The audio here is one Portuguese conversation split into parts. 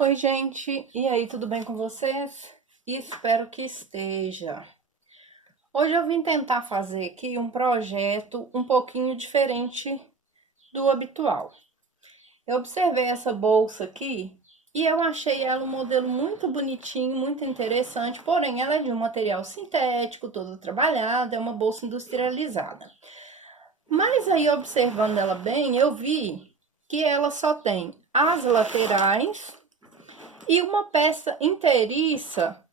Oi, gente, e aí, tudo bem com vocês? Espero que esteja. Hoje eu vim tentar fazer aqui um projeto um pouquinho diferente do habitual. Eu observei essa bolsa aqui e eu achei ela um modelo muito bonitinho, muito interessante, porém ela é de um material sintético, toda trabalhada, é uma bolsa industrializada. Mas aí, observando ela bem, eu vi que ela só tem as laterais e uma peça inteiriça,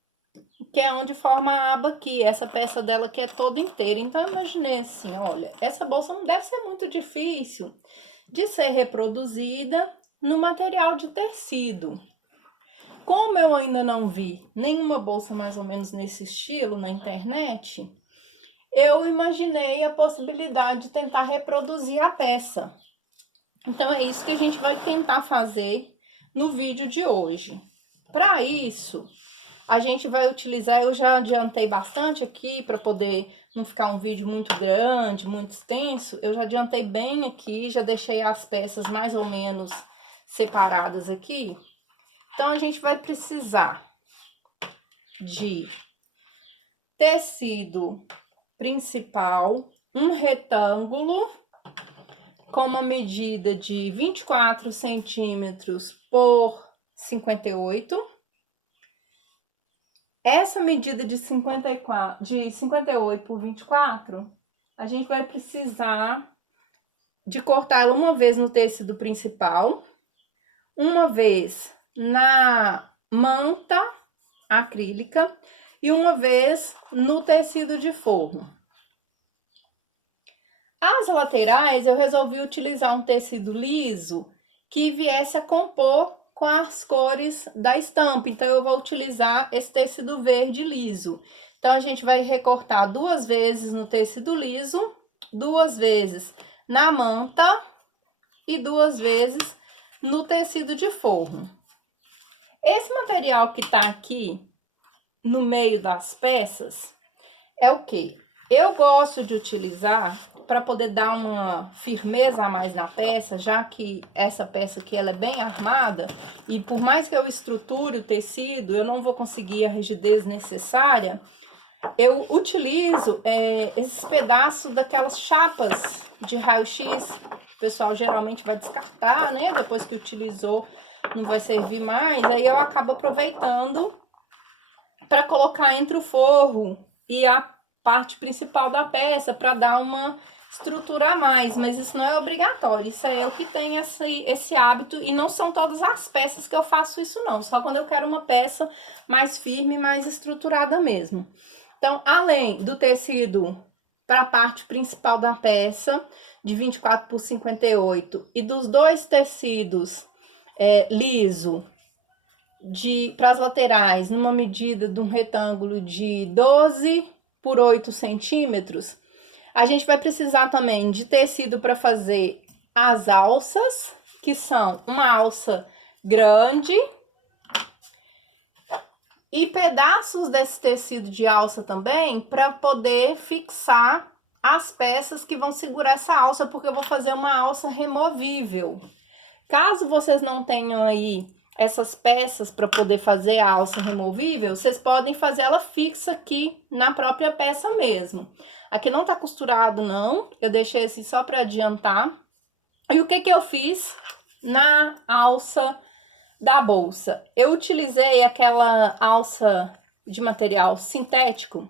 que é onde forma a aba aqui, essa peça dela que é toda inteira. Então eu imaginei assim, olha, essa bolsa não deve ser muito difícil de ser reproduzida no material de tecido. Como eu ainda não vi nenhuma bolsa mais ou menos nesse estilo na internet, eu imaginei a possibilidade de tentar reproduzir a peça. Então é isso que a gente vai tentar fazer no vídeo de hoje. Para isso, a gente vai utilizar, eu já adiantei bastante aqui para poder não ficar um vídeo muito grande, muito extenso. Eu já adiantei bem aqui, já deixei as peças mais ou menos separadas aqui. Então a gente vai precisar de tecido principal, um retângulo com uma medida de 24 centímetros por 58. Essa medida de 58 por 24, a gente vai precisar de cortar uma vez no tecido principal, uma vez na manta acrílica e uma vez no tecido de forro. As laterais eu resolvi utilizar um tecido liso que viesse a compor com as cores da estampa. Então eu vou utilizar esse tecido verde liso. Então a gente vai recortar 2 vezes no tecido liso, 2 vezes na manta e 2 vezes no tecido de forro. Esse material que tá aqui no meio das peças é o quê? Eu gosto de utilizar para poder dar uma firmeza a mais na peça, já que essa peça aqui ela é bem armada e por mais que eu estruture o tecido, eu não vou conseguir a rigidez necessária. Eu utilizo esses pedaços daquelas chapas de raio-x. O pessoal geralmente vai descartar, né? Depois que utilizou, não vai servir mais. Aí eu acabo aproveitando para colocar entre o forro e a parte principal da peça para dar uma estrutura a mais, mas isso não é obrigatório, isso é eu que tenho esse hábito e não são todas as peças que eu faço isso não, só quando eu quero uma peça mais firme, mais estruturada mesmo. Então, além do tecido para a parte principal da peça, de 24 por 58, e dos dois tecidos liso para as laterais, numa medida de um retângulo de 12 por 8 centímetros, a gente vai precisar também de tecido para fazer as alças, que são uma alça grande, e pedaços desse tecido de alça também para poder fixar as peças que vão segurar essa alça, porque eu vou fazer uma alça removível. Caso vocês não tenham aí essas peças para poder fazer a alça removível, vocês podem fazer ela fixa aqui na própria peça mesmo. Aqui não tá costurado não, eu deixei assim só para adiantar. E o que que eu fiz na alça da bolsa? Eu utilizei aquela alça de material sintético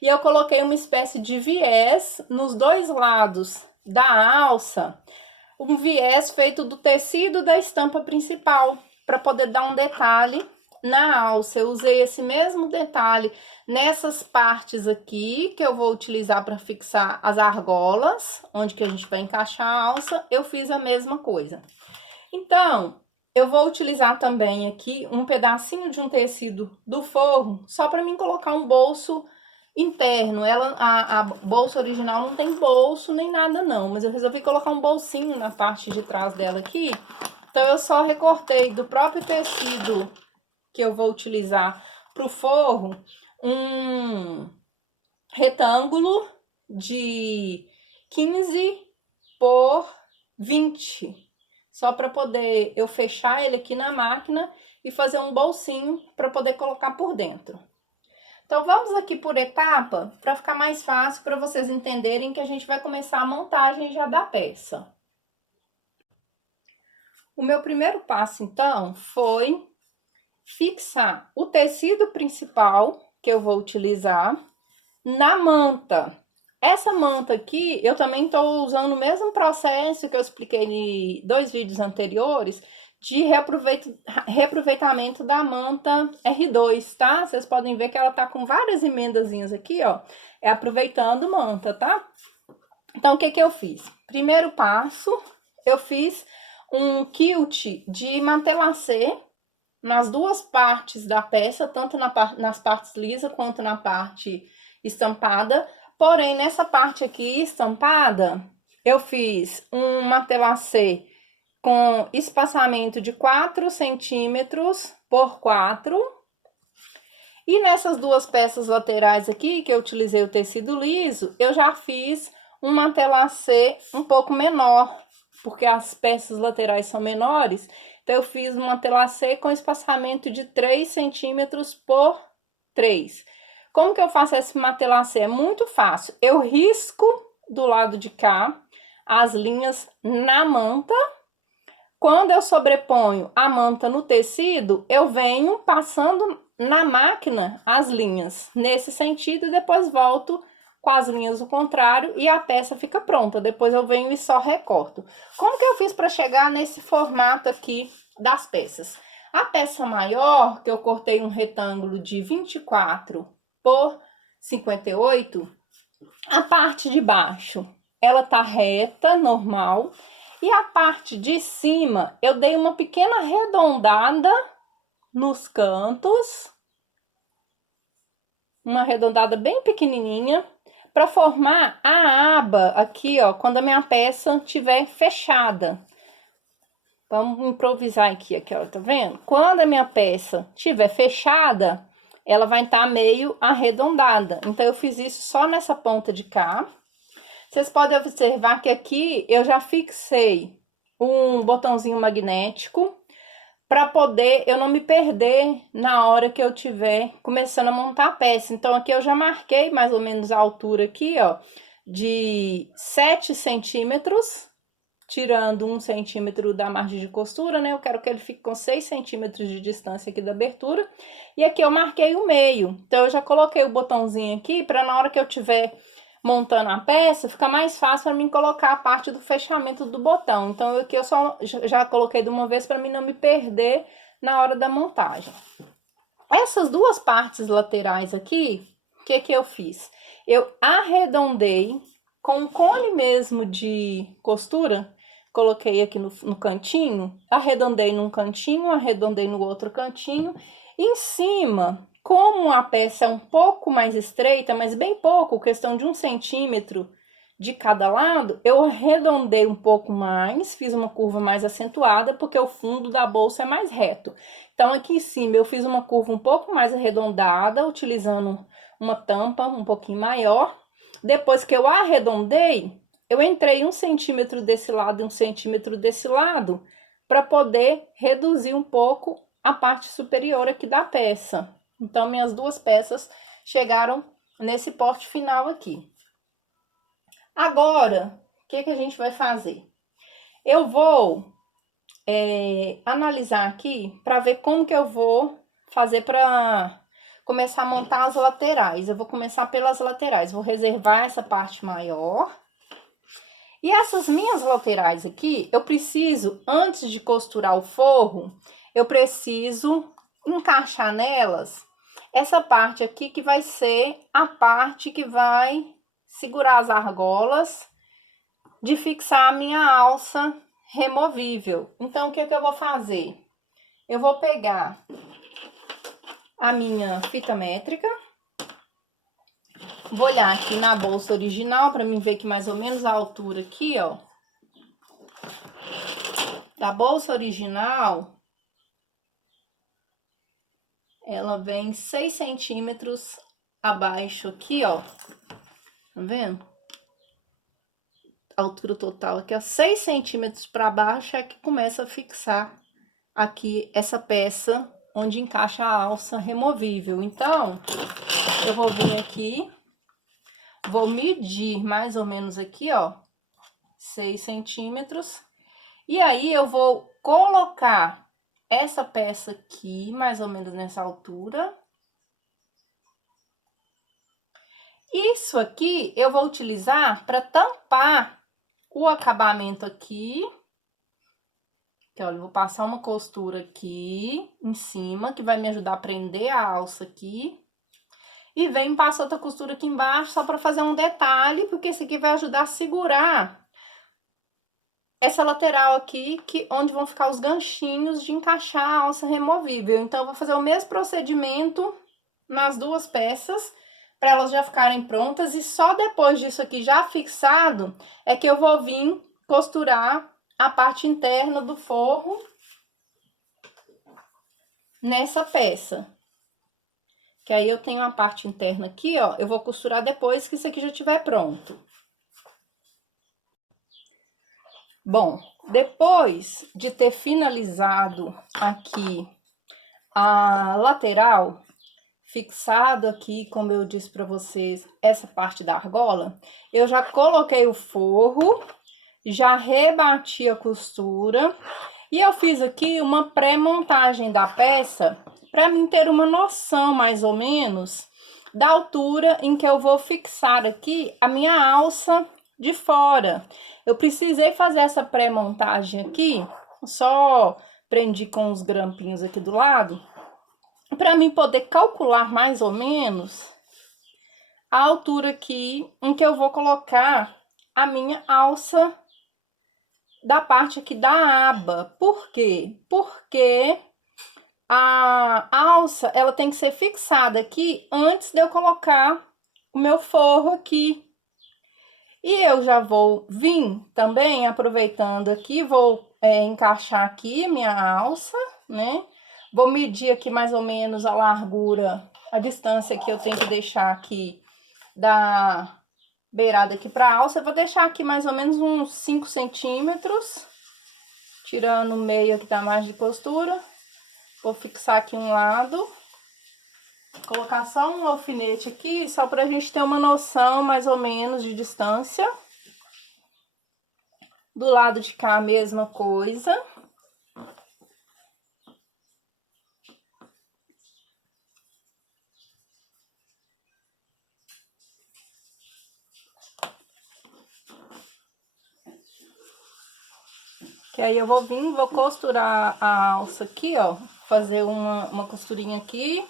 e eu coloquei uma espécie de viés nos dois lados da alça, um viés feito do tecido da estampa principal, para poder dar um detalhe na alça. Eu usei esse mesmo detalhe nessas partes aqui, que eu vou utilizar para fixar as argolas, onde que a gente vai encaixar a alça, eu fiz a mesma coisa. Então, eu vou utilizar também aqui um pedacinho de um tecido do forro, só para mim colocar um bolso interno. A bolsa original não tem bolso nem nada não, mas eu resolvi colocar um bolsinho na parte de trás dela aqui. Então eu só recortei do próprio tecido que eu vou utilizar para o forro um retângulo de 15 por 20 só para poder eu fechar ele aqui na máquina e fazer um bolsinho para poder colocar por dentro. Então, vamos aqui por etapa, para ficar mais fácil para vocês entenderem que a gente vai começar a montagem já da peça. O meu primeiro passo, então, foi fixar o tecido principal que eu vou utilizar na manta. Essa manta aqui, eu também estou usando o mesmo processo que eu expliquei em 2 vídeos anteriores, de reaproveitamento da manta R2, tá? Vocês podem ver que ela tá com várias emendazinhas aqui, ó, é aproveitando manta, tá? Então, o que que eu fiz? Primeiro passo, eu fiz um quilt de matelacê nas duas partes da peça, tanto nas partes lisas quanto na parte estampada. Porém, nessa parte aqui estampada, eu fiz um matelacê com espaçamento de 4 centímetros por 4. E nessas duas peças laterais aqui, que eu utilizei o tecido liso, eu já fiz um matelacê um pouco menor, porque as peças laterais são menores. Então, eu fiz um matelacê com espaçamento de 3 centímetros por 3. Como que eu faço esse matelacê? É muito fácil. Eu risco do lado de cá as linhas na manta. Quando eu sobreponho a manta no tecido, eu venho passando na máquina as linhas nesse sentido e depois volto com as linhas do contrário e a peça fica pronta. Depois eu venho e só recorto. Como que eu fiz para chegar nesse formato aqui das peças? A peça maior, que eu cortei um retângulo de 24 por 58, a parte de baixo, ela tá reta, normal. E a parte de cima, eu dei uma pequena arredondada nos cantos. Uma arredondada bem pequenininha, para formar a aba aqui, ó, quando a minha peça estiver fechada. Vamos improvisar aqui, ó, tá vendo? Quando a minha peça estiver fechada, ela vai estar meio arredondada. Então, eu fiz isso só nessa ponta de cá. Vocês podem observar que aqui eu já fixei um botãozinho magnético para poder eu não me perder na hora que eu estiver começando a montar a peça. Então, aqui eu já marquei mais ou menos a altura aqui, ó, de 7 centímetros, tirando 1 centímetro da margem de costura, né? Eu quero que ele fique com 6 centímetros de distância aqui da abertura. E aqui eu marquei o meio. Então, eu já coloquei o botãozinho aqui para na hora que eu tiver montando a peça, fica mais fácil para mim colocar a parte do fechamento do botão. Então, aqui eu só já coloquei de uma vez para mim não me perder na hora da montagem. Essas duas partes laterais aqui, o que que eu fiz? Eu arredondei com um cone mesmo de costura, coloquei aqui no cantinho, arredondei num cantinho, arredondei no outro cantinho, e em cima, como a peça é um pouco mais estreita, mas bem pouco, questão de 1 centímetro de cada lado, eu arredondei um pouco mais, fiz uma curva mais acentuada, porque o fundo da bolsa é mais reto. Então, aqui em cima eu fiz uma curva um pouco mais arredondada, utilizando uma tampa um pouquinho maior. Depois que eu arredondei, eu entrei 1 centímetro desse lado e 1 centímetro desse lado, para poder reduzir um pouco a parte superior aqui da peça. Então, minhas duas peças chegaram nesse porte final aqui. Agora, o que que a gente vai fazer? Eu vou analisar aqui para ver como que eu vou fazer para começar a montar as laterais. Eu vou começar pelas laterais, vou reservar essa parte maior. E essas minhas laterais aqui, eu preciso, antes de costurar o forro, eu preciso encaixar nelas essa parte aqui que vai ser a parte que vai segurar as argolas de fixar a minha alça removível. Então, o que que eu vou fazer? Eu vou pegar a minha fita métrica, vou olhar aqui na bolsa original para mim ver que mais ou menos a altura aqui, ó, da bolsa original, ela vem 6 centímetros abaixo aqui, ó. Tá vendo? altura total aqui, ó, 6 centímetros para baixo é que começa a fixar aqui essa peça onde encaixa a alça removível. Então, eu vou vir aqui, vou medir mais ou menos aqui, ó, 6 centímetros. E aí, eu vou colocar essa peça aqui, mais ou menos nessa altura. Isso aqui eu vou utilizar para tampar o acabamento aqui. Que, olha, eu vou passar uma costura aqui em cima, que vai me ajudar a prender a alça aqui. E vem passa outra costura aqui embaixo, só para fazer um detalhe, porque esse aqui vai ajudar a segurar essa lateral aqui, onde vão ficar os ganchinhos de encaixar a alça removível. Então, eu vou fazer o mesmo procedimento nas duas peças, para elas já ficarem prontas. E só depois disso aqui já fixado, é que eu vou vir costurar a parte interna do forro nessa peça. Que aí eu tenho a parte interna aqui, ó, eu vou costurar depois que isso aqui já estiver pronto. Bom, depois de ter finalizado aqui a lateral, fixado aqui, como eu disse para vocês, essa parte da argola, eu já coloquei o forro, já rebati a costura e eu fiz aqui uma pré-montagem da peça para mim ter uma noção mais ou menos da altura em que eu vou fixar aqui a minha alça de fora. Eu precisei fazer essa pré-montagem aqui, só prendi com os grampinhos aqui do lado, para mim poder calcular mais ou menos a altura aqui em que eu vou colocar a minha alça da parte aqui da aba. Por quê? Porque a alça, ela tem que ser fixada aqui antes de eu colocar o meu forro aqui. E eu já vou vir também, aproveitando aqui, vou encaixar aqui minha alça, né? Vou medir aqui mais ou menos a largura, a distância que eu tenho que deixar aqui da beirada aqui para a alça. Eu vou deixar aqui mais ou menos uns 5 centímetros, tirando o meio aqui da margem de costura. Vou fixar aqui um lado. Colocar só um alfinete aqui, só pra gente ter uma noção mais ou menos de distância. Do lado de cá, a mesma coisa. Que aí eu vou vir, vou costurar a alça aqui, ó. Fazer uma costurinha aqui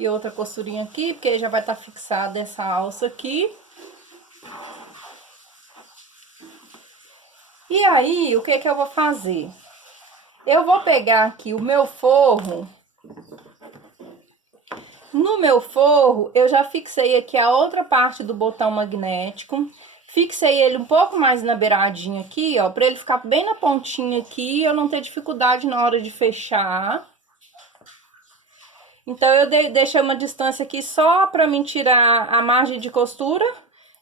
e outra costurinha aqui, porque já vai estar fixada essa alça aqui. E aí, o que que eu vou fazer? Eu vou pegar aqui o meu forro. No meu forro, eu já fixei aqui a outra parte do botão magnético. Fixei ele um pouco mais na beiradinha aqui, ó, pra ele ficar bem na pontinha aqui e eu não ter dificuldade na hora de fechar. Então, eu deixei uma distância aqui só pra mim tirar a margem de costura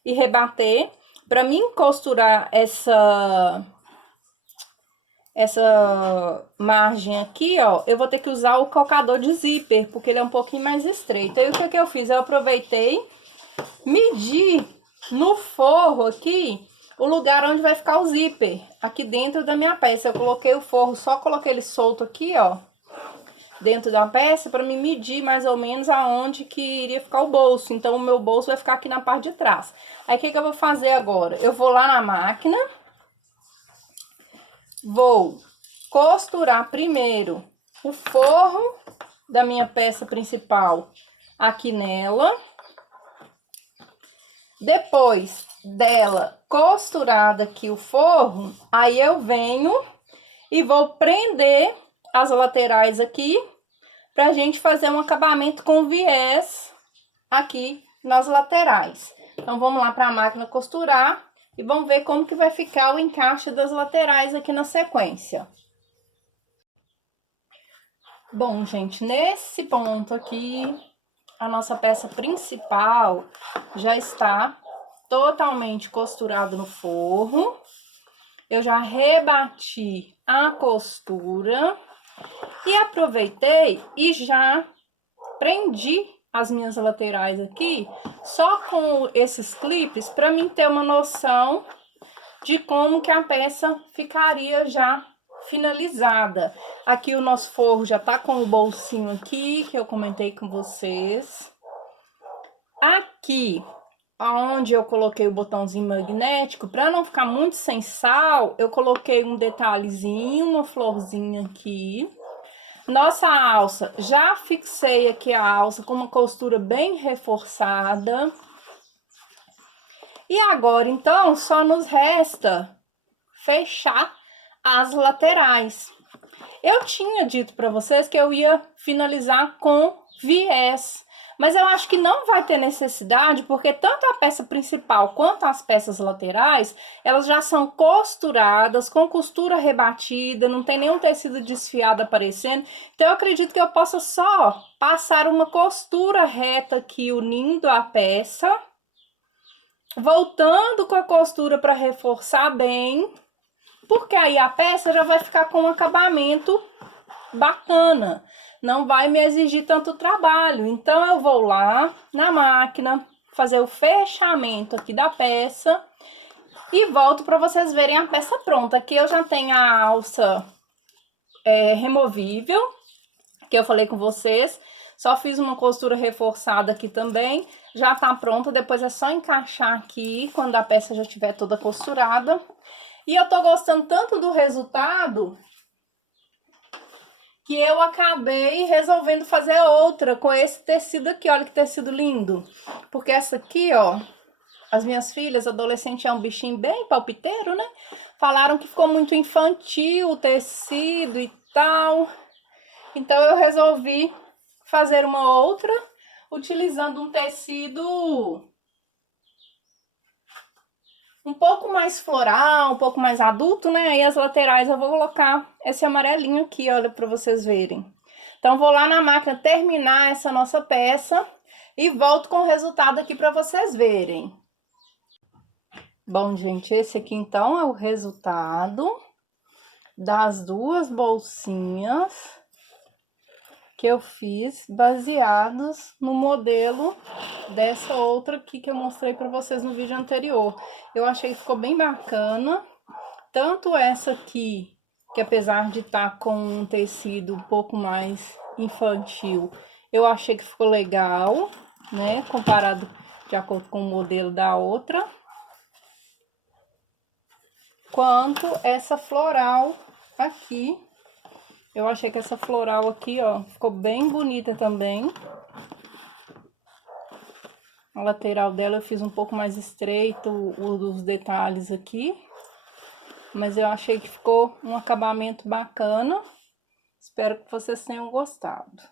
e rebater. Pra mim costurar essa margem aqui, ó, eu vou ter que usar o cocador de zíper, porque ele é um pouquinho mais estreito. Aí, o que que eu fiz? Eu aproveitei, medi no forro aqui o lugar onde vai ficar o zíper, aqui dentro da minha peça. Eu coloquei o forro, só coloquei ele solto aqui, ó, dentro da peça, para me medir mais ou menos aonde que iria ficar o bolso. Então, o meu bolso vai ficar aqui na parte de trás. Aí, o que que eu vou fazer agora? Eu vou lá na máquina, vou costurar primeiro o forro da minha peça principal aqui nela. Depois dela costurada aqui o forro, aí eu venho e vou prender as laterais aqui pra gente fazer um acabamento com viés aqui nas laterais. Então, vamos lá para a máquina costurar e vamos ver como que vai ficar o encaixe das laterais aqui na sequência. Bom, gente, nesse ponto aqui, a nossa peça principal já está totalmente costurado no forro. Eu já rebati a costura e aproveitei e já prendi as minhas laterais aqui só com esses clipes para mim ter uma noção de como que a peça ficaria já finalizada. Aqui o nosso forro já tá com o bolsinho aqui que eu comentei com vocês. Aqui onde eu coloquei o botãozinho magnético, para não ficar muito sem sal, eu coloquei um detalhezinho, uma florzinha aqui. Nossa alça, já fixei aqui a alça com uma costura bem reforçada. E agora, então, só nos resta fechar as laterais. Eu tinha dito para vocês que eu ia finalizar com viés, mas eu acho que não vai ter necessidade, porque tanto a peça principal quanto as peças laterais, elas já são costuradas, com costura rebatida, não tem nenhum tecido desfiado aparecendo. Então, eu acredito que eu possa só passar uma costura reta aqui, unindo a peça, voltando com a costura para reforçar bem, porque aí a peça já vai ficar com um acabamento bacana, não vai me exigir tanto trabalho. Então eu vou lá na máquina fazer o fechamento aqui da peça e volto para vocês verem a peça pronta. Aqui eu já tenho a alça removível, que eu falei com vocês, só fiz uma costura reforçada aqui também, já tá pronta. Depois é só encaixar aqui quando a peça já estiver toda costurada. E eu tô gostando tanto do resultado que eu acabei resolvendo fazer outra com esse tecido aqui. Olha que tecido lindo. Porque essa aqui, ó, as minhas filhas, adolescente é um bichinho bem palpiteiro, né? Falaram que ficou muito infantil o tecido e tal. Então eu resolvi fazer uma outra utilizando um tecido um pouco mais floral, um pouco mais adulto, né? Aí as laterais eu vou colocar esse amarelinho aqui, olha, para vocês verem. Então, vou lá na máquina terminar essa nossa peça e volto com o resultado aqui para vocês verem. Bom, gente, esse aqui então é o resultado das duas bolsinhas que eu fiz baseados no modelo dessa outra aqui que eu mostrei para vocês no vídeo anterior. Eu achei que ficou bem bacana, tanto essa aqui, que apesar de estar com um tecido um pouco mais infantil, eu achei que ficou legal, né, comparado de acordo com o modelo da outra, quanto essa floral aqui. Eu achei que essa floral aqui, ó, ficou bem bonita também. A lateral dela eu fiz um pouco mais estreito, os detalhes aqui. Mas eu achei que ficou um acabamento bacana. Espero que vocês tenham gostado.